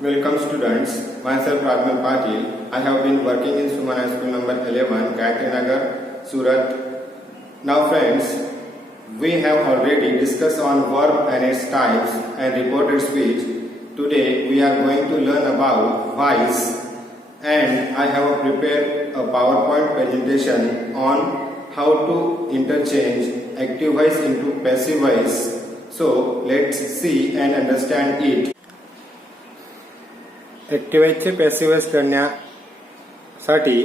Welcome students, myself Radman Patil. I have been working in Suman High School number 11, Gayatri Nagar, Surat. Now friends, we have already discussed on verb and its types and reported speech. Today we are going to learn about voice, and I have prepared a PowerPoint presentation on how to interchange active voice into passive voice. So let's see and understand it. Active व्हॉइसचे passive voice करण्यासाठी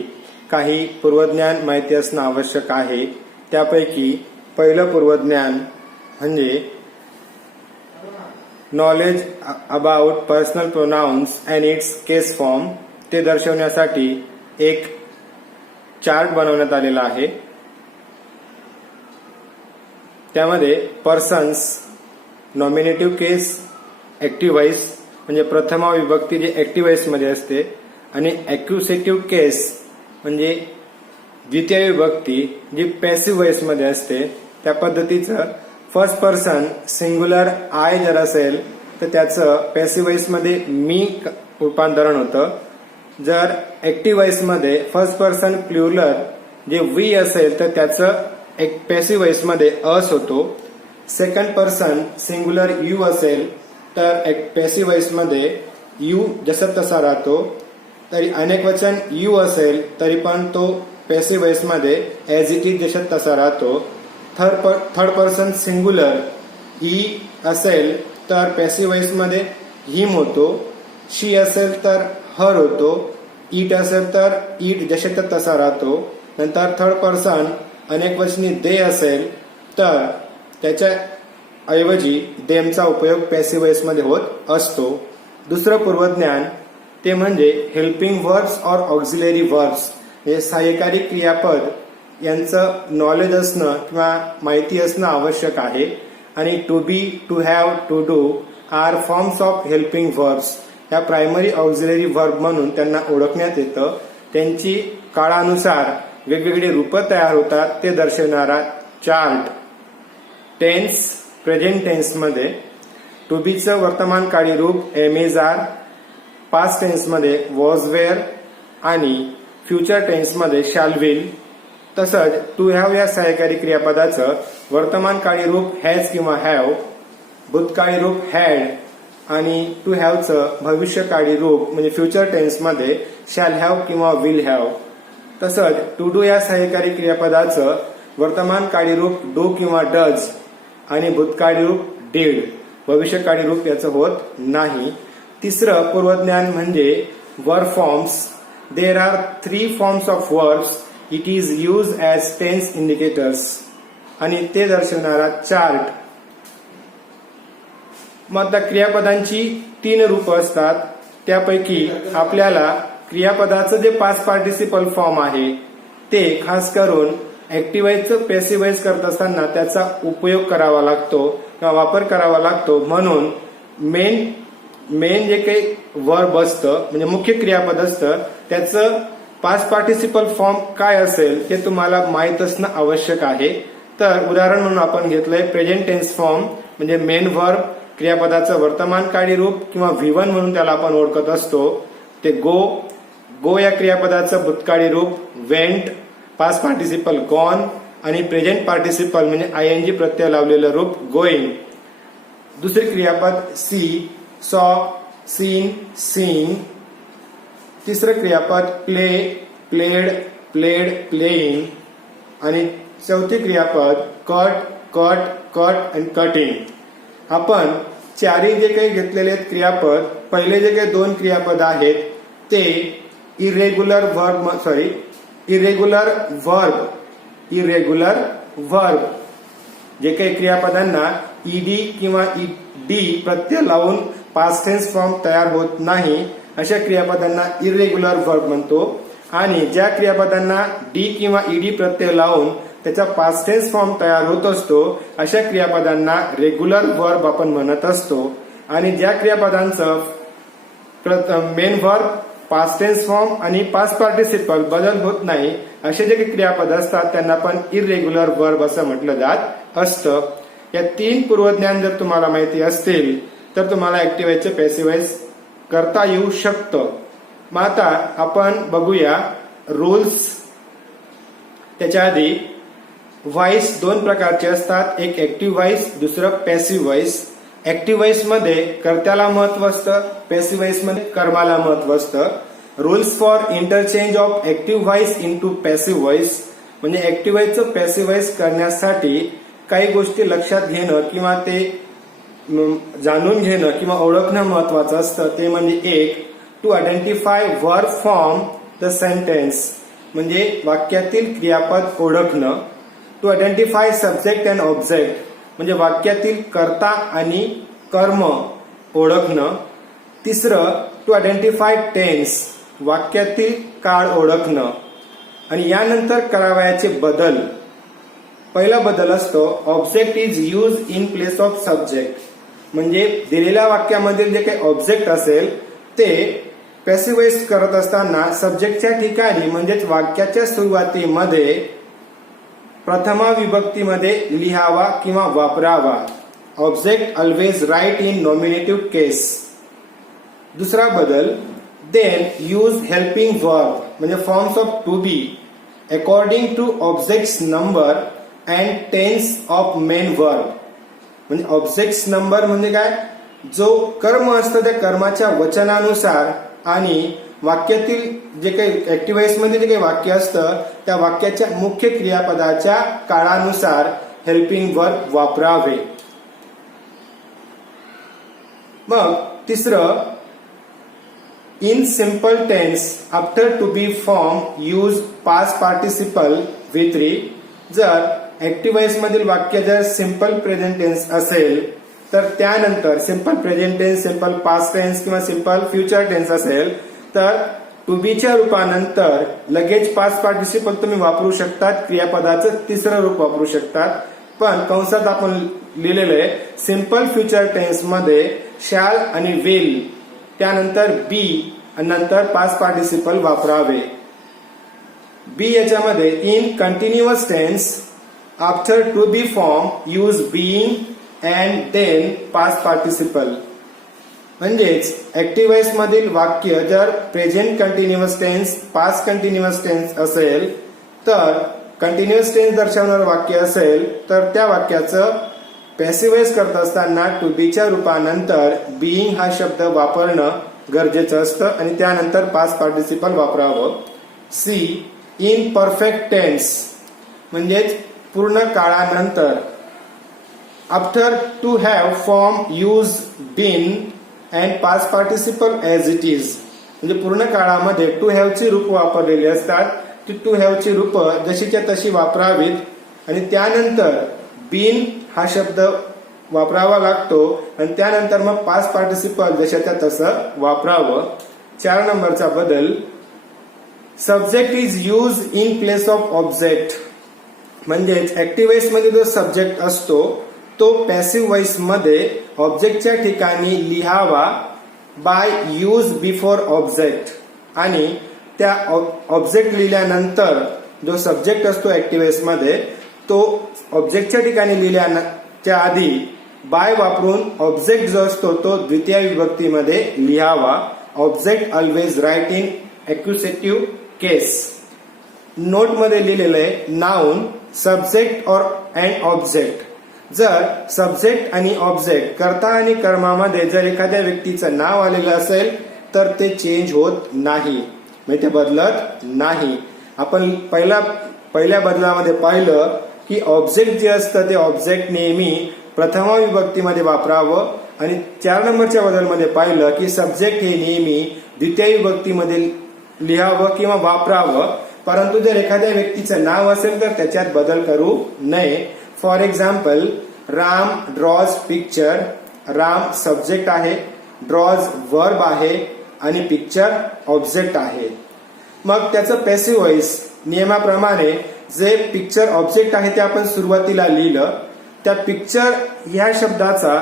काही पूर्वज्ञान माहिती असणं आवश्यक आहे. त्यापैकी पहिलं पूर्वज्ञान म्हणजे knowledge about personal pronounce and it's case form. ते दर्शवण्यासाठी एक चार्ट बनवण्यात आलेला आहे. त्यामध्ये पर्सन्स, नॉमिनेटिव्ह केस, ॲक्टिव्ह व्हॉइस म्हणजे प्रथमा विभक्ती जी ॲक्टिव्ह व्हॉइस मध्ये असते, आणि ॲक्युसेटिव्ह केस म्हणजे द्वितीय विभक्ती जी पॅसिव्ह व्हॉइस मध्ये असते. त्या पद्धतीचं फर्स्ट पर्सन सिंग्युलर आय जर असेल तर त्याचं पॅसिव्ह व्हॉइस मध्ये मी रूपांतरण होतं. जर ॲक्टिव्ह व्हॉइस मध्ये फर्स्ट पर्सन प्लुरल जे वी असेल तर त्याचं एक पॅसिव्ह व्हॉइस मध्ये अस होतो. सेकंड पर्सन सिंग्युलर यू असेल तर एक पॅसिव्ह व्हॉइस मध्ये यू जसा तसा राहतो. तरी अनेक वचन यू असेल तरी पण तो पॅसिव्ह व्हॉइस मध्ये ॲज इट इज जसा तसा राहतो. थर्ड पर्सन सिंग्युलर ई असेल तर पॅसिव्ह व्हॉइस मध्ये हिम होतो. शी असेल तर हर होतो. इट असेल तर इट जसे तर तसा राहतो. नंतर थर्ड पर्सन अनेक वचनी दे असेल तर त्याच्या ऐवजी देमचा उपयोग पॅसिव्ह व्हॉइस मध्ये होत असतो. दुसरं पूर्वज्ञान ते म्हणजे हेल्पिंग वर्ब्स और ऑक्झिलरी वर्ब्स म्हणजे सहाय्यकारी क्रियापद यांचं नॉलेज असणं किंवा माहिती असणं आवश्यक आहे. आणि to be, to have, to do are forms of helping verbs. या प्रायमरी ऑक्झिलरी वर्ब म्हणून त्यांना ओळखण्यात येतं. त्यांची काळानुसार वेगवेगळी रूपं तयार होतात ते दर्शवणारा चार्ट. टेन्स, प्रेझेंट टेन्स मध्ये टू बीचं वर्तमान काळी रूप am is are, past tense मध्ये वॉज वेअर आणि फ्युचर टेन्स मध्ये शॅल विल. तसंच टू हॅव या सहाय्यकारी क्रियापदाचं वर्तमान काळी रूप हॅज किंवा हॅव, भूतकाळी रूप हॅड आणि टू हॅवचं भविष्यकाळी रूप म्हणजे फ्युचर टेन्स मध्ये शॅल हॅव किंवा विल हॅव. तसंच टू डू या सहाय्यकारी क्रियापदाचं वर्तमान काळी रूप डू किंवा डज आणि भूतकाळी रूप डीड, भविष्यकाळी रूप याचं होत नाही. तिसरं पूर्वज्ञान म्हणजे verb forms. There are 3 forms of verbs. It is use as tense indicators आणि ते दर्शवणारा चार्ट. मग त्या क्रियापदांची 3 रूपं असतात. त्यापैकी आपल्याला क्रियापदाचं जे पास्ट पार्टिसिपल फॉर्म आहे ते खास करून ॲक्टिव्ह व्हॉइसचं पॅसिव्ह व्हॉइस करत असताना त्याचा उपयोग करावा लागतो किंवा वापर करावा लागतो. म्हणून मेन जे काही वर्ब असतं म्हणजे मुख्य क्रियापद असतं त्याचं पास्ट पार्टिसिपल फॉर्म काय असेल ते तुम्हाला माहीत असणं आवश्यक आहे. तर उदाहरण म्हणून आपण घेतलंय प्रेझेंट टेन्स फॉर्म म्हणजे मेन वर्ब क्रियापदाचं वर्तमान काळी रूप किंवा V1 म्हणून त्याला आपण ओळखत असतो. ते गो या क्रियापदाचं भूतकाळी रूप वेंट, पास्ट पार्टिसिपल गॉन आणि प्रेझेंट पार्टिसिपल म्हणजे ING प्रत्यय लावलेलं रूप गोईंग. दुसरे क्रियापद सी, सॉ, सीन, सीइंग. तिसरं क्रियापद प्ले, प्लेड, प्लेड, प्लेइंग. आणि चौथे क्रियापद cut, cut, cut and cutting. आपण चारही जे काही घेतलेले आहेत क्रियापद, पहिले जे काही 2 क्रियापद आहेत ते इरेग्युलर वर्ब जे काही क्रियापदांना ईडी किंवा डी प्रत्यय लावून पास्ट टेन्स फॉर्म तयार होत नाही अशा क्रियापदांना इरेग्युलर वर्ब म्हणतो. आणि ज्या क्रियापदांना डी किंवा ईडी प्रत्यय लावून त्याचा पास्ट टेन्स फॉर्म तयार होत असतो अशा क्रियापदांना रेग्युलर वर्ब आपण म्हणत असतो. आणि ज्या क्रियापदांचं main verb, past tense form आणि पास्ट पार्टिसिपल बदल होत नाही असे जे काही क्रियापद असतात त्यांना आपण इरेग्युलर वर्ब असं म्हटलं जात असतं. या 3 पूर्वज्ञान जर तुम्हाला माहिती असतील तर तुम्हाला ॲक्टिव्ह व्हॉइसचे पॅसिव्ह व्हॉइस करता येऊ शकतं. मग आता आपण बघूया रूल्स. त्याच्या आधी व्हॉइस दोन प्रकारचे असतात, एक ऍक्टिव्ह व्हॉइस, दुसरं पॅसिव्ह व्हॉइस. ऍक्टिव्ह व्हॉइस मध्ये कर्त्याला महत्व असतं, पॅसिव्ह व्हॉइस मध्ये कर्माला महत्व असतं. Rules for interchange of active voice into passive voice. म्हणजे ऍक्टिव्ह व्हॉइसचं पॅसिव्ह व्हॉइस करण्यासाठी काही गोष्टी लक्षात घेणं किंवा ते जाणून घेणं किंवा ओळखणं महत्वाचं असतं. ते म्हणजे एक, to identify verb form the sentence, म्हणजे वाक्यातील क्रियापद ओळखणं. To identify subject and object, म्हणजे वाक्यातील कर्ता आणि कर्म ओळखणं. तिसरं, टू आयडेंटिफाय टेन्स, वाक्यातील काळ ओळखणं. आणि यानंतर करावयाचे बदल. पहिला बदल असतो object is use in place of subject, म्हणजे दिलेल्या वाक्यामधील जे काही ऑब्जेक्ट असेल ते पॅसिव्ह व्हॉइस करत असताना सब्जेक्टच्या ठिकाणी म्हणजेच वाक्याच्या सुरुवातीमध्ये प्रथमा विभक्तीमध्ये लिहावा किंवा वापरावा. Object always write in nominative case. दुसरा बदल, देन यूज हेल्पिंग वर्ब, म्हणजे forms of to be according to objects number and tense of main verb. म्हणजे ऑब्जेक्ट्स नंबर म्हणजे काय, जो कर्म असतं त्या कर्माच्या वचनानुसार आणि वाक्यातील जे काही ऍक्टिव्ह व्हॉइस मध्ये जे काही वाक्य असतं त्या वाक्याच्या मुख्य क्रियापदाच्या काळानुसार हेल्पिंग वर्ब वापरावे. मग तिसरं, in simple tense after to be form use past participle with री. जर ऍक्टिव्ह व्हॉइस मधील वाक्य जर सिंपल प्रेझेंट टेन्स असेल तर त्यानंतर simple present tense, simple past tense किंवा सिंपल फ्युचर टेन्स असेल तर टू बीच्या रूपानंतर लगेच पास्ट पार्टिसिपल तुम्ही वापरू शकतात, क्रियापदाचं तिसरं रूप वापरू शकतात. पण कंसात आपण लिहिलेलं आहे सिंपल फ्युचर टेन्स मध्ये शॅल आणि विल, त्यानंतर बी आणि नंतर पास्ट पार्टिसिपल वापरावे. बी याच्यामध्ये in continuous tense after to be form use being and then past participle. म्हणजेच ऍक्टिव्ह व्हॉइस मधील वाक्य जर present continuous tense, past continuous tense असेल तर कंटिन्युअस टेन्स दर्शवणारं वाक्य असेल तर त्या वाक्याचं पॅसिव्ह व्हॉइस करत असताना टू बीच्या रूपानंतर बीइंग हा शब्द वापरणं गरजेचं असतं आणि त्यानंतर पास्ट पार्टिसिपल वापरावं. सी, इन परफेक्ट टेन्स, म्हणजेच पूर्ण काळानंतर. After to have form use been and past participle as it is, म्हणजे पूर्ण काळामध्ये टू हॅव ची रूप वापरलेली असतात. ती टू हॅव ची रूप जशीच्या तशी वापरावीत आणि त्यानंतर बीन हा शब्द वापरावा लागतो आणि त्यानंतर मग पास्ट पार्टिसिपल जशाच्या तसं वापरावं. 4 नंबरचा बदल, subject is use in place of object, म्हणजेच ऍक्टिव्ह व्हॉइस मध्ये जो सब्जेक्ट असतो तो पॅसिव्ह व्हॉइस मध्ये ऑब्जेक्टच्या ठिकाणी लिहावा बाय यूज बिफोर ऑब्जेक्ट. आणि त्या ऑब्जेक्ट लिहिल्यानंतर जो सब्जेक्ट असतो ऍक्टिव्ह व्हॉइस मध्ये तो ऑब्जेक्टच्या ठिकाणी लिहिल्याच्या आधी बाय वापरून ऑब्जेक्ट जो असतो तो द्वितीय विभक्तीमध्ये लिहावा. Object always write in accusative case. Note मध्ये लिहिलेलं आहे नाउन, सब्जेक्ट और अँड ऑब्जेक्ट. जर सब्जेक्ट आणि ऑब्जेक्ट कर्ता आणि कर्मामध्ये जर एखाद्या व्यक्तीचं नाव आलेलं असेल तर ते चेंज होत नाही, म्हणजे ते बदलत नाही. आपण पहिल्या बदलामध्ये पाहिलं की ऑब्जेक्ट जे असतं ते ऑब्जेक्ट नेहमी प्रथमा विभक्तीमध्ये वापरावं आणि 4 नंबरच्या बदलमध्ये पाहिलं की सब्जेक्ट हे नेहमी द्वितीय विभक्तीमध्ये लिहावं किंवा वापरावं. परंतु जर एखाद्या व्यक्तीचं नाव असेल तर त्याच्यात बदल करू नये. For example, Ram draws picture. Ram subject आहे, ड्रॉज वर्ब आहे आणि पिक्चर ऑब्जेक्ट आहे. मग त्याचं पॅसिव्ह व्हॉइस नियमाप्रमाणे जे पिक्चर ऑब्जेक्ट आहे ते आपण सुरुवातीला लिहिलं. त्या पिक्चर ह्या शब्दाचा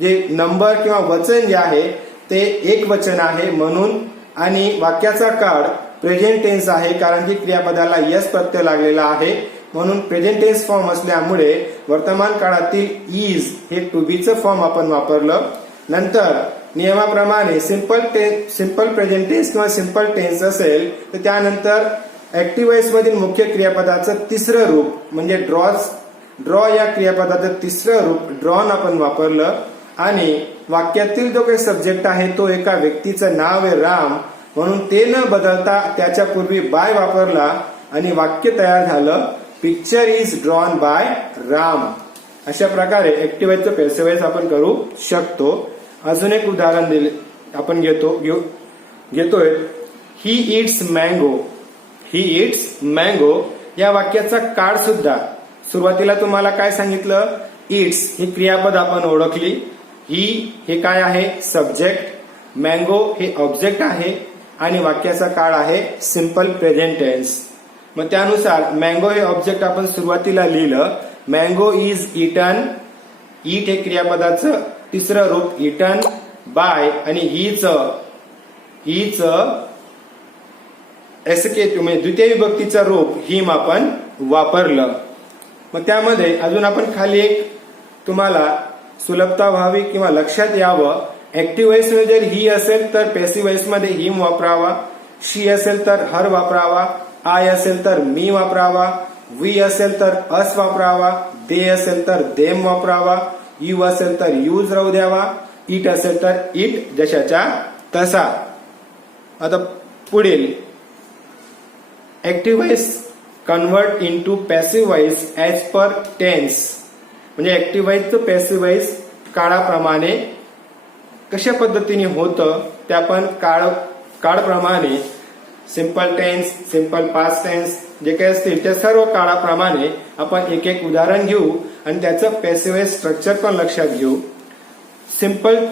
जे नंबर किंवा वचन जे आहे ते एक वचन आहे म्हणून आणि वाक्याचा काळ प्रेझेंट टेन्स आहे कारण की क्रियापदाला यस प्रत्यय लागलेला आहे म्हणून प्रेझेंट टेन्स फॉर्म असल्यामुळे वर्तमान काळातील इज हे टू बीचं फॉर्म आपण वापरलं. नंतर नियमाप्रमाणे सिंपल प्रेझेंट टेन्स किंवा सिंपल टेन्स असेल तर त्यानंतर ऍक्टिव्ह वॉइस मधील मुख्य क्रियापदाचं तिसरं रूप म्हणजे ड्रॉ या क्रियापदाचं तिसरं रूप ड्रॉन आपण वापरलं आणि वाक्यातील जो काही सब्जेक्ट आहे तो एका व्यक्तीचं नाव आहे राम म्हणून ते न बदलता त्याच्या पूर्वी बाय वापरला आणि वाक्य तयार झालं picture is drawn by Ram. अशा प्रकारे ऍक्टिव्ह वॉइसचं पॅसिव्ह वॉइस आपण करू शकतो. अजून एक उदाहरण आपण घेतोय he eats mango. He eats mango या वाक्याचा काळ सुद्धा सुरुवातीला तुम्हाला काय सांगितलं, इट्स ही क्रियापद आपण ओळखली, ही हे काय आहे सब्जेक्ट, मँगो हे ऑब्जेक्ट आहे आणि वाक्याचा काळ आहे सिंपल प्रेझेंट टेन्स. मग त्यानुसार मँगो हे ऑब्जेक्ट आपण सुरुवातीला लिहिलं, मँगो इज इटन, ईट हे क्रियापदाचं तिसरं रूप इटन बाय आणि हीच एसके म्हणजे द्वितीय विभक्तीचं रूप हिम आपण वापरलं. मग त्यामध्ये अजून आपण खाली एक तुम्हाला सुलभता व्हावी किंवा लक्षात यावं, ऍक्टिव्ह वॉइस मध्ये जर ही असेल तर पॅसिव्ह वॉइस मध्ये हिम वापरावा, शी असेल तर हर वापरावा, आय असेल तर मी वापरावा, वी असेल तर अस वापरावा, दे असेल तर देम वापरावा, यू असेल तर यूज राहू द्यावा, इट असेल तर इट जशाच्या तसा. आता पुढील active voice convert into passive voice as per tense म्हणजे ऍक्टिव्ह वॉइसचं पॅसिव्ह वॉइस काळाप्रमाणे कशा पद्धतीने होतं ते आपण काळप्रमाणे simple tense, simple past tense जे काही असतील त्या सर्व काळाप्रमाणे आपण एक एक उदाहरण घेऊ आणि त्याचं पॅसिव्ह वॉइस स्ट्रक्चर पण लक्षात घेऊ. Simple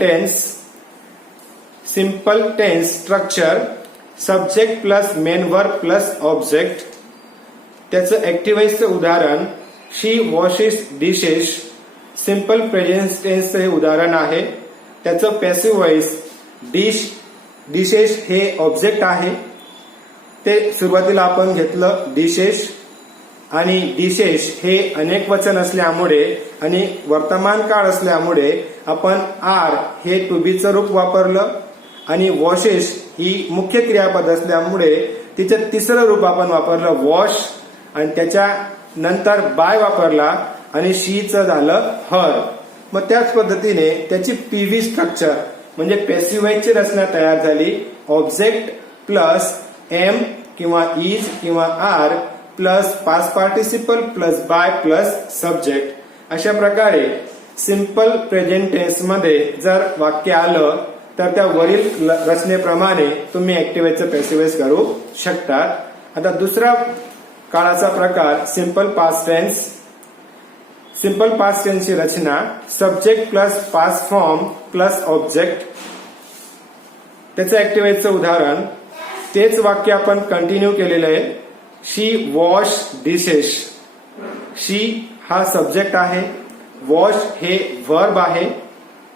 tense structure subject plus main verb plus object. त्याचं ऍक्टिव्ह वॉइसचं उदाहरण she washes dishes. Simple present टेन्सचं हे उदाहरण आहे. त्याचं पॅसिव्ह वॉइस डिशेस हे ऑब्जेक्ट आहे, ते सुरुवातीला आपण घेतलं डिशेस आणि डिशेस हे अनेक वचन असल्यामुळे आणि वर्तमान काळ असल्यामुळे आपण आर हे टू बीचं रूप वापरलं आणि वॉशेस ही मुख्य क्रियापद असल्यामुळे तिचं तिसरं रूप आपण वापरलं वॉश आणि त्याच्या नंतर बाय वापरला आणि शीचं झालं हर. मग त्याच पद्धतीने त्याची पीव्ही स्ट्रक्चर म्हणजे पॅसिव्ह वॉइसची रचना तयार झाली, ऑब्जेक्ट प्लस एम किंवा इज किंवा are plus past participle plus by plus subject. अशा प्रकारे सिंपल प्रेझेंट टेन्स मध्ये जर वाक्य आलं तर त्या वरील रचनेप्रमाणे तुम्ही ऍक्टिव्ह वॉइसचं पॅसिव्ह वॉइस करू शकता. आता दुसरा काळाचा प्रकार simple past tense. Simple past टेन्सची रचना subject plus past form plus object. त्याचं ऍक्टिव्ह वॉइसचं उदाहरण तेच वाक्य आपण कंटिन्यू केलेलं आहे, शी वॉश डिशेस. शी हा सब्जेक्ट आहे, वॉश हे वर्ब आहे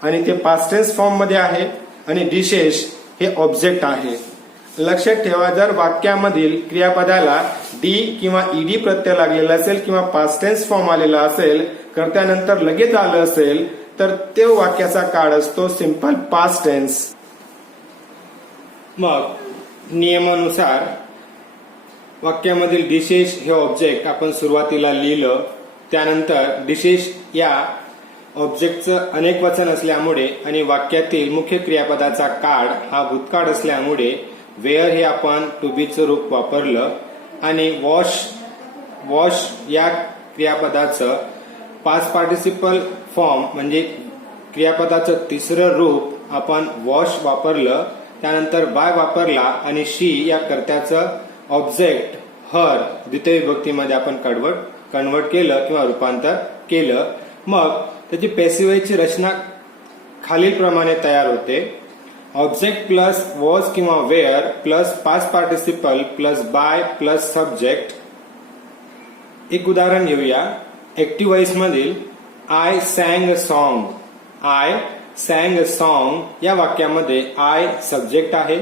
आणि ते पास्ट टेन्स फॉर्म मध्ये आहे आणि डिशेस हे ऑब्जेक्ट आहे. लक्षात ठेवा, जर वाक्यामधील क्रियापदाला डी किंवा ईडी प्रत्यय लागलेला असेल किंवा पास्ट टेन्स फॉर्म आलेला असेल, कर्त्यानंतर लगेच आलं असेल तर तो वाक्याचा काळ असतो सिंपल पास्ट टेन्स. मग नियमानुसार वाक्यामधील डिशेस हे ऑब्जेक्ट आपण सुरुवातीला लिहिलं, त्यानंतर डिशेस या ऑब्जेक्टचं अनेक वचन असल्यामुळे आणि वाक्यातील मुख्य क्रियापदाचा काळ हा भूतकाळ असल्यामुळे वेअर हे आपण टू बीचं रूप वापरलं आणि वॉश या क्रियापदाचं पास्ट पार्टिसिपल फॉर्म म्हणजे क्रियापदाचं तिसरं रूप आपण वॉश वापरलं, त्यानंतर बाय वापरला आणि शी या कर्त्याचं ऑब्जेक्ट हर द्वितीय विभक्तीमध्ये आपण कन्वर्ट केलं किंवा रूपांतर केलं. मग त्याची पॅसिव्ह वॉइसची रचना खालीलप्रमाणे तयार होते, ऑब्जेक्ट प्लस वॉज किंवा were plus past participle plus by plus subject. एक उदाहरण घेऊया. ऍक्टिव्ह वॉइस मधील I sang a song. I sang a song या वाक्यामध्ये आय सब्जेक्ट आहे,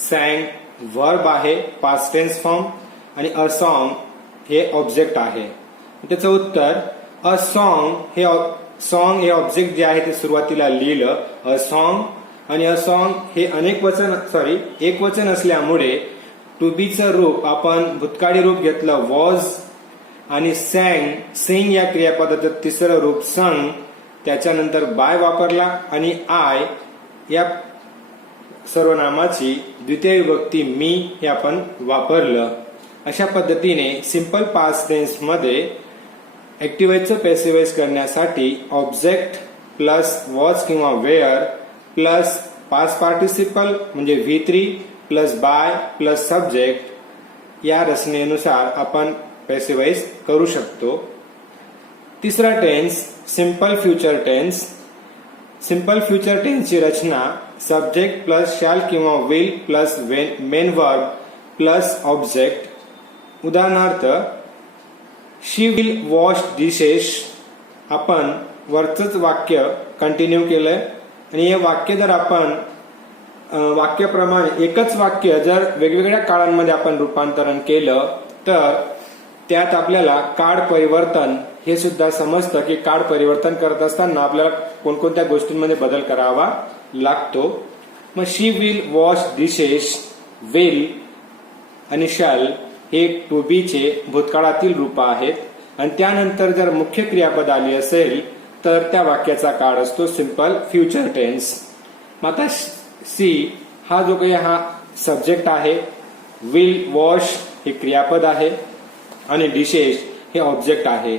सॅंग वर्ब आहे पास्ट टेन्स फॉर्म आणि अ सॉन्ग हे ऑब्जेक्ट आहे. त्याचं उत्तर सॉन्ग हे ऑब्जेक्ट जे आहे ते सुरुवातीला लिहिलं अ सॉन्ग आणि अ सॉन्ग हे एक वचन असल्यामुळे टू बीचं रूप आपण भूतकाळी रूप घेतलं वॉज आणि सिंग या क्रियापदाचं तिसरं रूप संग, त्याच्यानंतर बाय वापरला आणि आय या सर्वनामाची द्वितीय विभक्ती मी हे आपण वापरलं. अशा पद्धतीने सिंपल पास्ट टेन्स मध्ये ऍक्टिव्हाइजचं पॅसिव्हाइज करण्यासाठी ऑब्जेक्ट प्लस वॉज किंवा वेअर प्लस पास्ट पार्टिसिपल म्हणजे V3 plus by plus subject या रचनेनुसार आपण पॅसिव्हाइज करू शकतो. तिसरा tense simple future tense. Simple future टेन्सची रचना सब्जेक्ट प्लस शॅल किंवा will plus main verb plus object. उदाहरणार्थ शी विल वॉश डिशेस. आपण वरचंच वाक्य कंटिन्यू केलंय आणि हे वाक्य जर आपण वाक्याप्रमाणे एकच वाक्य जर वेगवेगळ्या काळांमध्ये आपण रूपांतरण केलं तर त्यात आपल्याला काळ परिवर्तन हे सुद्धा समजतं की काळ परिवर्तन करत असताना आपल्याला कोणकोणत्या गोष्टींमध्ये बदल करावा लागतो. मग शी विल वॉश डिशेस, विल आणि शॅल हे टू बी चे भूतकाळातील रूप आहेत आणि त्यानंतर जर मुख्य क्रियापद आली असेल तर त्या वाक्याचा काळ असतो सिंपल फ्युचर टेन्स. आता सी हा जो काही हा सब्जेक्ट आहे, विल वॉश हे क्रियापद आहे आणि डिशेस हे ऑब्जेक्ट आहे.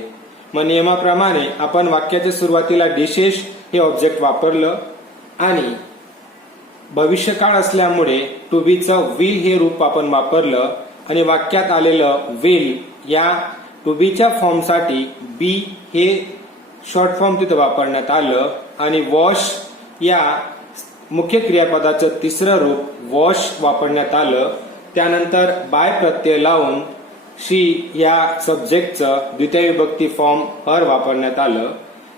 मग नियमाप्रमाणे आपण वाक्याच्या सुरुवातीला डिशेस हे ऑब्जेक्ट वापरलं आणि भविष्यकाळ असल्यामुळे टू बीचं विल हे रूप आपण वापरलं आणि वाक्यात आलेलं विल या टू बीच्या फॉर्मसाठी बी हे शॉर्ट फॉर्म तिथं वापरण्यात आलं आणि वॉश या मुख्य क्रियापदाचं तिसरं रूप वॉश वापरण्यात आलं. त्यानंतर बाय प्रत्यय लावून शी या सब्जेक्टचं द्वितीय विभक्ती फॉर्म हर वापरण्यात आलं.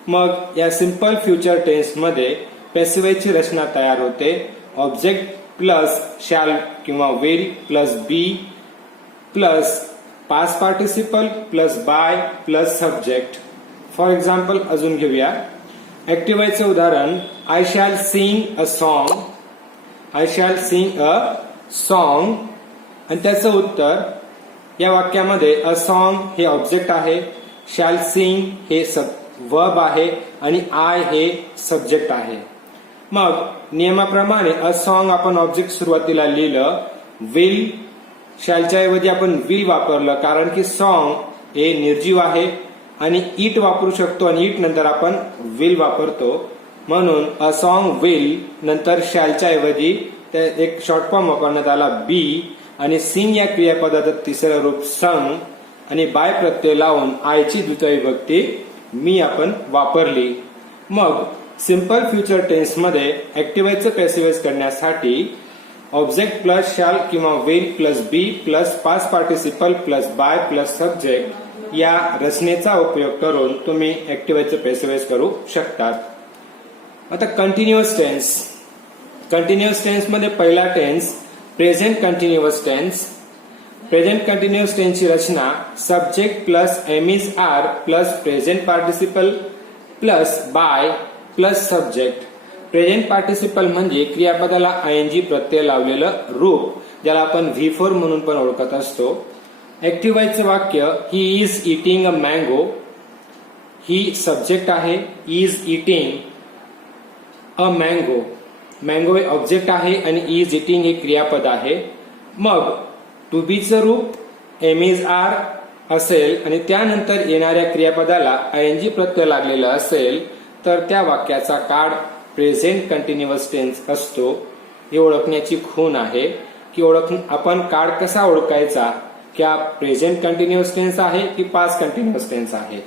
मग या सिंपल फ्युचर टेन्स मध्ये पॅसिव्हाइजची रचना तयार होते. ऑब्जेक्ट प्लस शॅल किंवा will plus be plus past participle plus by plus subject. For example अजून घेऊया. ऍक्टिव्हाइजचं उदाहरण I shall sing a song. I shall sing a song आणि त्याचं उत्तर या वाक्यामध्ये अ सॉन्ग हे ऑब्जेक्ट आहे, शॅल सिंग हे वर्ब आहे आणि आय हे सब्जेक्ट आहे. मग नियमाप्रमाणे अ सॉन्ग आपण ऑब्जेक्ट सुरुवातीला लिहिलं, विल शॅलच्या ऐवजी आपण विल वापरलं कारण की सॉन्ग हे निर्जीव आहे आणि इट वापरू शकतो आणि इट नंतर आपण विल वापरतो म्हणून अ सॉन्ग विल नंतर शॅलच्या ऐवजी एक शॉर्ट फॉर्म वापरण्यात आला बी आणि सिंग या क्रियापदाचं तिसरं रूप संग आणि बाय प्रत्यय लावून आयची द्वितीय विभक्ती मी आपण वापरली. मग सिंपल फ्युचर टेन्स मध्ये ऍक्टिव्हाइजचं पॅसिव्हाइज करण्यासाठी ऑब्जेक्ट प्लस शॅल किंवा will plus be plus past participle plus by plus subject या रचनेचा उपयोग करून तुम्ही ऍक्टिव्हाइजचं पॅसिव्हाइज करू शकतात. आता कंटिन्युअस टेन्स. कंटिन्युअस टेन्स मध्ये पहिला tense present continuous tense. Present continuous टेन्सची रचना subject plus am is are plus present participle plus by plus subject. Present participle म्हणजे क्रियापदाला आयएनजी प्रत्यय लावलेलं रूप ज्याला आपण V4 म्हणून पण ओळखत असतो. ऍक्टिव्हाइजचं वाक्य he is eating a mango. He subject आहे, is eating a mango. Mango हे ऑब्जेक्ट आहे आणि इज इटिंग हे क्रियापद आहे. मग टू बीचं रूप एम इज आर असेल आणि त्यानंतर येणाऱ्या क्रियापदाला आयएनजी प्रत्यय लागलेला असेल तर त्या वाक्याचा काळ प्रेझेंट कंटिन्युअस टेन्स असतो. हे ओळखण्याची खूण आहे की आपण काळ कसा ओळखायचा की हा प्रेझेंट कंटिन्युअस टेन्स आहे की पास्ट कंटिन्युअस टेन्स आहे.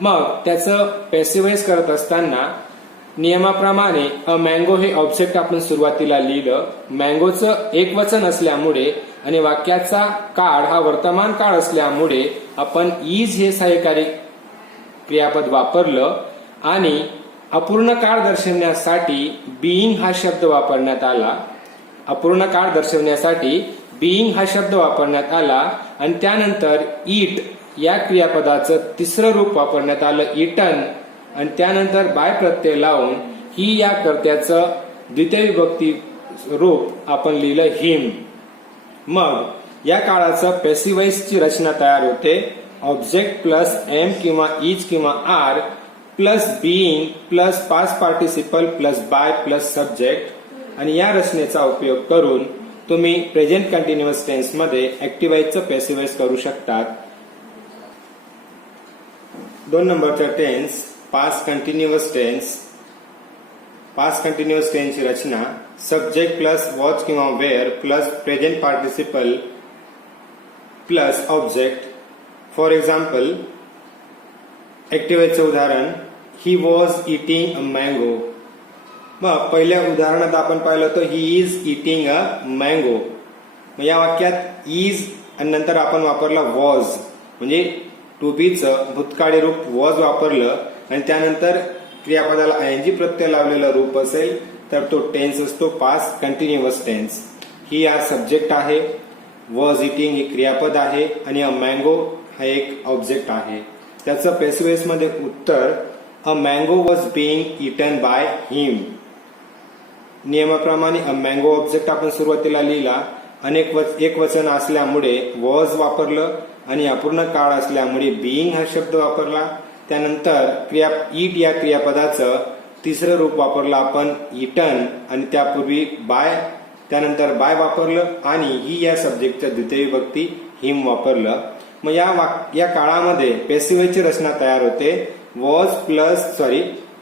मग त्याचं पॅसिव्हाइज करत असताना नियमाप्रमाणे अ मँगो हे ऑब्जेक्ट आपण सुरुवातीला लिहिलं. मँगोचं एक वचन असल्यामुळे आणि वाक्याचा काळ हा वर्तमान काळ असल्यामुळे आपण इज हे सहाय्यकारी क्रियापद वापरलं आणि अपूर्ण काळ दर्शवण्यासाठी बीइंग हा शब्द वापरण्यात आला. अपूर्ण काळ दर्शवण्यासाठी बीइंग हा शब्द वापरण्यात आला आणि त्यानंतर इट या क्रियापदाचं तिसरं रूप वापरण्यात आलं इटन आणि त्यानंतर बाय प्रत्यय लावून ही या कर्त्याचं द्वितीय विभक्ती रूप आपण लिहिलं हिम. मग या काळाचं पॅसिव्ह वॉइसची रचना तयार होते. ऑब्जेक्ट प्लस एम किंवा इज किंवा are plus being plus past participle plus by plus subject. आणि या रचनेचा उपयोग करून तुम्ही प्रेझेंट कंटिन्युअस टेन्स मध्ये ऍक्टिव्ह वॉइसचं पॅसिव्ह वॉइस करू शकतात. 2 नंबरचा tense past continuous tense. Past continuous टेन्सची रचना सब्जेक्ट प्लस वॉच किंवा were plus present participle plus object. For example active वॉइसचं उदाहरण he was eating a mango. मग पहिल्या उदाहरणात आपण पाहिलं होतं ही इज इटिंग अ मँगो. मग या वाक्यात इज आणि नंतर आपण वापरला वॉज म्हणजे टू बीचं भूतकाळी रूप वॉज वापरलं आणि त्यानंतर क्रियापदाला आयएनजी प्रत्यय लावलेलं रूप असेल तर तो टेन्स असतो पास्ट कंटिन्युअस टेन्स. ही आज सब्जेक्ट आहे, वॉज इटिंग ही क्रियापद आहे आणि अ मँगो हा एक ऑब्जेक्ट आहे. त्याचं पॅसिव्ह वॉइस मध्ये उत्तर a mango was being eaten by him. नियमाप्रमाणे अ मँगो ऑब्जेक्ट आपण सुरुवातीला लिहिला. एक वचन असल्यामुळे वॉज वापरलं आणि अपूर्ण काळ असल्यामुळे बीइंग हा शब्द वापरला. त्यानंतर इट या क्रियापदाचं तिसरं रूप वापरलं आपण इटन आणि त्यापूर्वी बाय त्यानंतर बाय वापरलं आणि ही या सब्जेक्टचं द्वितीय विभक्ती हिम वापरलं. मग या काळामध्ये पॅसिव्ह वॉइसची रचना तयार होते.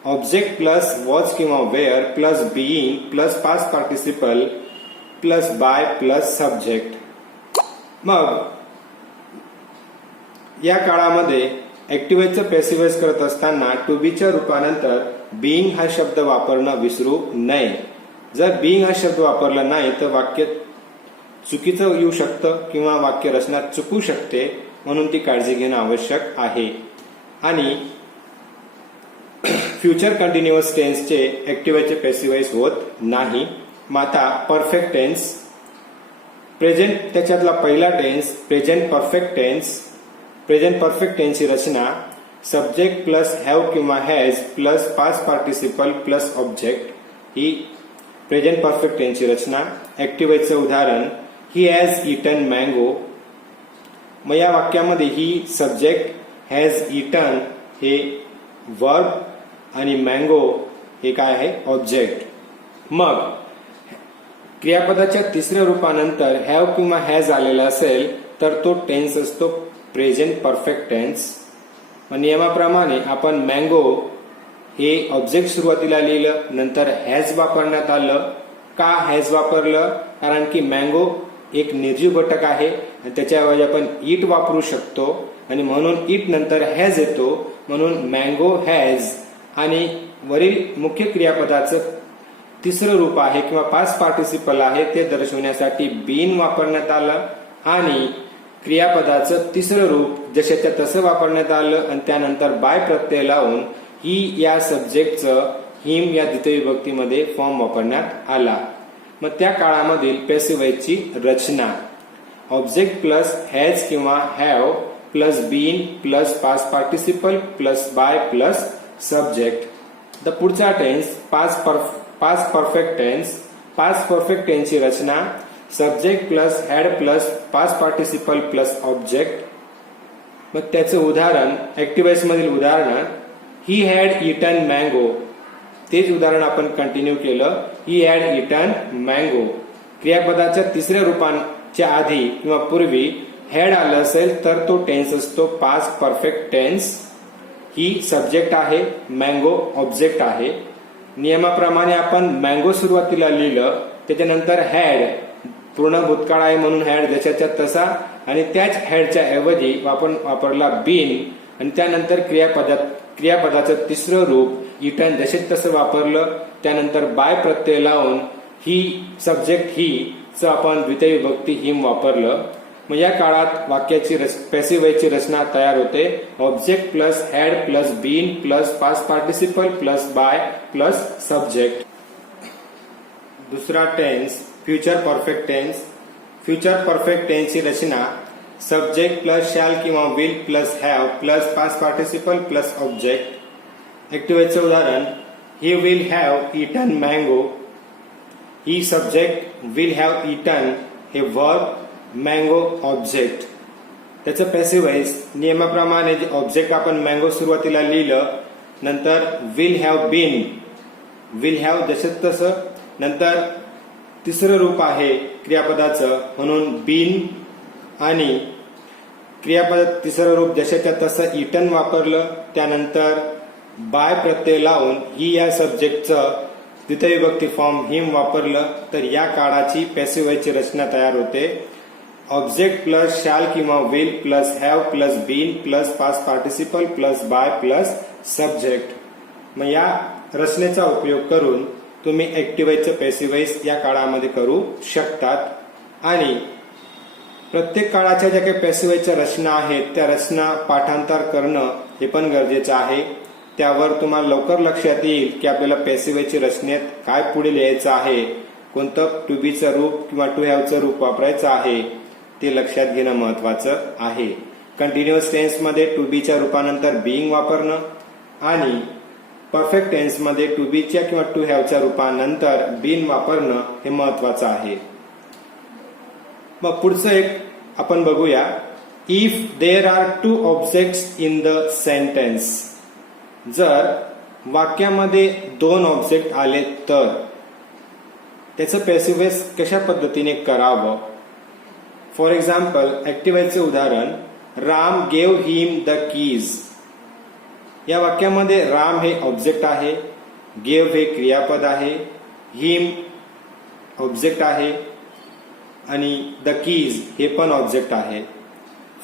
ऑब्जेक्ट प्लस वॉच किंवा were plus being plus past participle plus by plus subject. मग या काळामध्ये ऍक्टिव्ह वॉइसचं पॅसिव्ह वॉइस करत असताना टू बीच्या रूपानंतर बीइंग हा शब्द वापरणं विसरू नये. जर बीइंग हा शब्द वापरला नाही तर वाक्य चुकीचं येऊ शकतं किंवा वाक्य रचना चुकू शकते, म्हणून ती काळजी घेणं आवश्यक आहे. आणि फ्युचर कंटिन्युअस टेन्सचे ऍक्टिव्ह वॉइसचे पॅसिव्ह वॉइस होत नाही. मग आता परफेक्ट टेन्स. प्रेझेंट त्याच्यातला पहिला tense present perfect tense. Present perfect टेन्सची रचना सब्जेक्ट प्लस हॅव किंवा has plus past participle plus object. ही प्रेझेंट परफेक्ट टेन्सची रचना. ऍक्टिव्ह वॉइसचं उदाहरण ही हॅज इटन मँगो. मग या वाक्यामध्ये ही सब्जेक्ट हॅज इटन हे वर्ब आणि मँगो हे काय आहे ऑब्जेक्ट. मग क्रियापदाच्या तिसऱ्या रूपानंतर हॅव किंवा हॅज आलेला असेल तर तो टेन्स असतो प्रेझेंट परफेक्ट टेन्स. नियमाप्रमाणे आपण मँगो हे ऑब्जेक्ट सुरुवातीला लिहिलं, नंतर हॅज वापरण्यात आलं. का हॅज वापरलं? कारण की मँगो एक निर्जीव घटक आहे आणि त्याच्याऐवजी आपण इट वापरू शकतो आणि म्हणून इट नंतर हॅज येतो, म्हणून मँगो हॅज. आणि वरील मुख्य क्रियापदाचं तिसरं रूप आहे किंवा पास्ट पार्टिसिपल आहे ते दर्शवण्यासाठी बीन वापरण्यात आलं आणि क्रियापदाचं तिसरं रूप जशाच्या तसं वापरण्यात आलं आणि त्यानंतर बाय प्रत्यय लावून ही या सब्जेक्टचं हिम या द्वितीय विभक्तीमध्ये फॉर्म वापरण्यात आला. मग त्या काळामधील पॅसिव्ह वॉइसची रचना ऑब्जेक्ट प्लस हॅज किंवा have plus been plus past participle plus by plus subject. The पुढचा tense past perfect tense. Past perfect टेन्सची रचना subject plus had plus past participle plus object. मग त्याचं उदाहरण ऍक्टिव्ह वॉइस मधील उदाहरण ही हॅड इटन मँगो. तेच उदाहरण आपण कंटिन्यू केलं. He had eaten mango. क्रियापदाच्या तिसऱ्या रूपांच्या आधी किंवा पूर्वी हॅड आलं असेल तर तो टेन्स असतो पास्ट परफेक्ट टेन्स. ही सब्जेक्ट आहे, मँगो ऑब्जेक्ट आहे. नियमाप्रमाणे आपण मँगो सुरुवातीला लिहिलं, त्याच्यानंतर हॅड पूर्ण भूतकाळ आहे म्हणून हॅड जशाच्या तसा आणि त्याच हॅडच्या ऐवजी आपण वापरला बीन आणि त्यानंतर क्रियापदाचं तिसरं रूप इटन जसेच तसं वापरलं. त्यानंतर बाय प्रत्यय लावून ही सब्जेक्ट ही च आपण द्वितीय विभक्ती हिम वापरलं. मग या काळात वाक्याची पॅसिव्ह वॉइसची रचना तयार होते. Object plus had plus been plus past participle plus by plus subject. दुसरा tense future perfect tense. Future perfect टेन्सची रचना सब्जेक्ट प्लस शॅल किंवा will plus have plus past participle plus object. Active वॉइसचं उदाहरण he will have eaten mango. He subject will have eaten हे verb mango object. त्याचं passive voice नियमाप्रमाणे जे object आपण मँगो सुरुवातीला लिहिलं, नंतर will have been, will have जसं तसं, नंतर तिसरं रूप आहे क्रियापदाचं म्हणून बीन, आणि क्रियापद तिसरं रूप जशाच्या तसं इटन वापरलं. त्यानंतर बाय प्रत्यय लावून ही या सब्जेक्टचं द्वितीय विभक्ती फॉर्म हिम वापरलं, तर या काळाची पॅसिव्ह व्हॉइसची रचना तयार होते. ऑब्जेक्ट प्लस शाल किंवा will plus have plus been plus past participle plus by plus subject. मग या रचनेचा उपयोग करून तुम्ही ऍक्टिव्ह व्हॉइसचं पॅसिव्ह व्हॉइस या काळामध्ये करू शकतात. आणि प्रत्येक काळाच्या ज्या काही पॅसिव्ह व्हॉइसच्या रचना आहेत त्या रचना पाठांतर करणं हे पण गरजेचं आहे. त्यावर तुम्हाला लवकर लक्षात येईल की आपल्याला पॅसिव्ह व्हॉइसची रचनेत काय पुढे लिहायचं आहे, कोणतं टू बीचं रूप किंवा टू हॅवचं रूप वापरायचं आहे ते लक्षात घेणं महत्वाचं आहे. कंटिन्युअस टेन्समध्ये टू बीच्या रूपानंतर बीइंग वापरणं आणि परफेक्ट टेन्समध्ये टू बीच्या किंवा टू हॅवच्या रूपानंतर बीन वापरणं हे महत्वाचं आहे. मग पुढचं एक आपण बघूया. If there are two objects in the sentence, जर वाक्यामध्ये दोन ऑब्जेक्ट आले तर त्याचं पॅसिव्ह व्हॉइस कशा पद्धतीने करावं. फॉर एक्झाम्पल ऍक्टिव्ह व्हॉइसचे उदाहरण, Ram gave him the keys. या वाक्यामध्ये राम हे ऑब्जेक्ट आहे, गेव हे क्रियापद आहे, हिम ऑब्जेक्ट आहे आणि द कीज हे पण ऑब्जेक्ट आहे.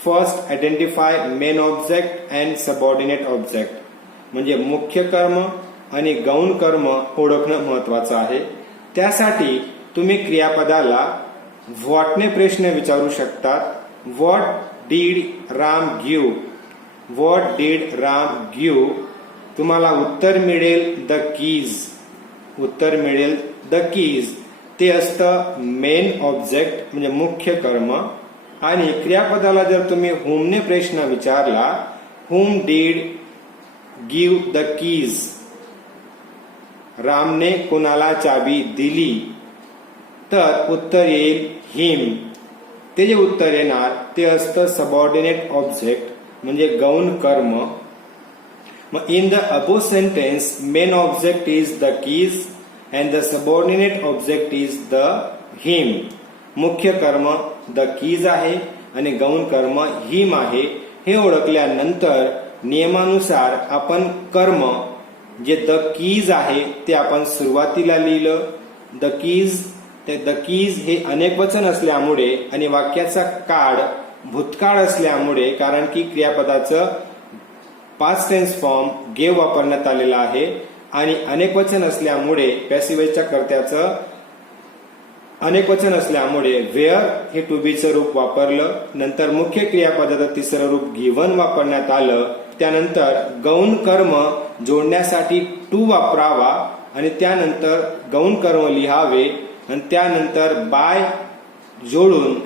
First identify main object and subordinate object, म्हणजे मुख्य कर्म आणि गौण कर्म ओळखणं महत्वाचं आहे. त्यासाठी तुम्ही क्रियापदाला व्हॉटने प्रश्न विचारू शकतात. What did Ram give, what did Ram give. तुम्हाला उत्तर मिळेल द कीज, उत्तर मिळेल द कीज. ते असतं मेन ऑब्जेक्ट म्हणजे मुख्य कर्म. आणि क्रियापदाला जर तुम्ही हुमने प्रश्न विचारला, हुम डीड गिव्ह द कीज, रामने कोणाला चाबी दिली, तर उत्तर येईल हिम. ते जे उत्तर येणार ते असतं सबऑर्डिनेट ऑब्जेक्ट म्हणजे गौण कर्म. मग in the above sentence main object is the keys and the subordinate object is the him. मुख्य कर्म द कीज आहे आणि गौण कर्म हिम आहे. हे ओळखल्यानंतर नियमानुसार आपण कर्म जे द कीज आहे ते आपण सुरुवातीला लिहिलं. द कीज हे अनेक वचन असल्यामुळे आणि वाक्याचा काळ भूतकाळ असल्यामुळे, कारण की क्रियापदाचं पास्ट टेन्स फॉर्म गेव वापरण्यात आलेला आहे आणि अनेक वचन असल्यामुळे पॅसिव्ह व्हॉइसच्या कर्त्याचं अनेक वचन असल्यामुळे वेअर हे टू बीचं रूप वापरलं. नंतर मुख्य क्रियापदाचं तिसरं रूप गिव्हन वापरण्यात आलं. त्यानंतर गौण कर्म जोडण्यासाठी टू वापरावा आणि त्यानंतर गौण कर्म लिहावे आणि त्यानंतर बाय जोडून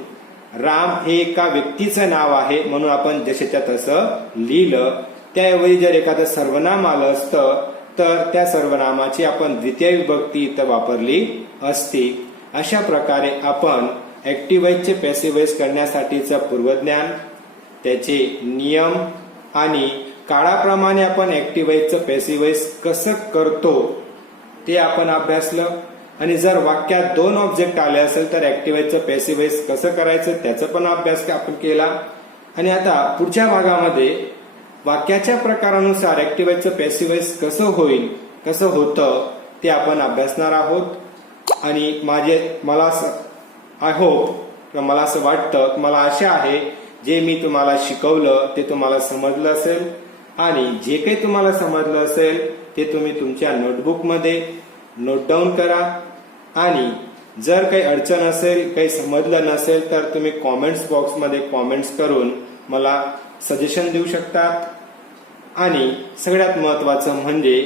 राम हे एका व्यक्तीचं नाव आहे म्हणून आपण जशाच्या तसं लिहिलं. त्याऐवजी जर एखादं सर्वनाम आलं असतं तर त्या सर्वनामाची आपण द्वितीय विभक्ती इथं वापरली असती. अशा प्रकारे आपण ऍक्टिव्ह व्हॉइसचे पॅसिव्ह व्हॉइस करण्यासाठीचं पूर्वज्ञान, त्याचे नियम आणि काळाप्रमाणे आपण ऍक्टिव्ह व्हॉइसचं पॅसिव्ह व्हॉइस कसं करतो ते आपण अभ्यासलं. आणि जर वाक्यात दोन ऑब्जेक्ट आले असेल तर ऍक्टिव्ह व्हॉइसचं पॅसिव्ह व्हॉइस कसं करायचं त्याचा पण अभ्यास आपण केला. आणि आता पुढच्या भागामध्ये वाक्याच्या प्रकारानुसार ऍक्टिव्ह व्हॉइसचं पॅसिव्ह व्हॉइस कसं होईल, कसं होतं ते आपण अभ्यासणार आहोत. आणि मला असं वाटतं, मला आशा आहे जे मी तुम्हाला शिकवलं ते तुम्हाला समजलं असेल. आणि जे काही तुम्हाला समजलं असेल ते तुम्ही तुमच्या नोटबुकमध्ये नोट डाऊन करा. आणि जर काही अडचण असेल, काही समजलं नसेल तर तुम्ही कॉमेंट्स बॉक्समध्ये कॉमेंट्स करून मला सजेशन देऊ शकतात. आणि सगळ्यात महत्वाचं म्हणजे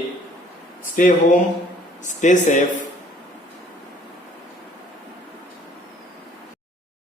स्टे होम, स्टे सेफ.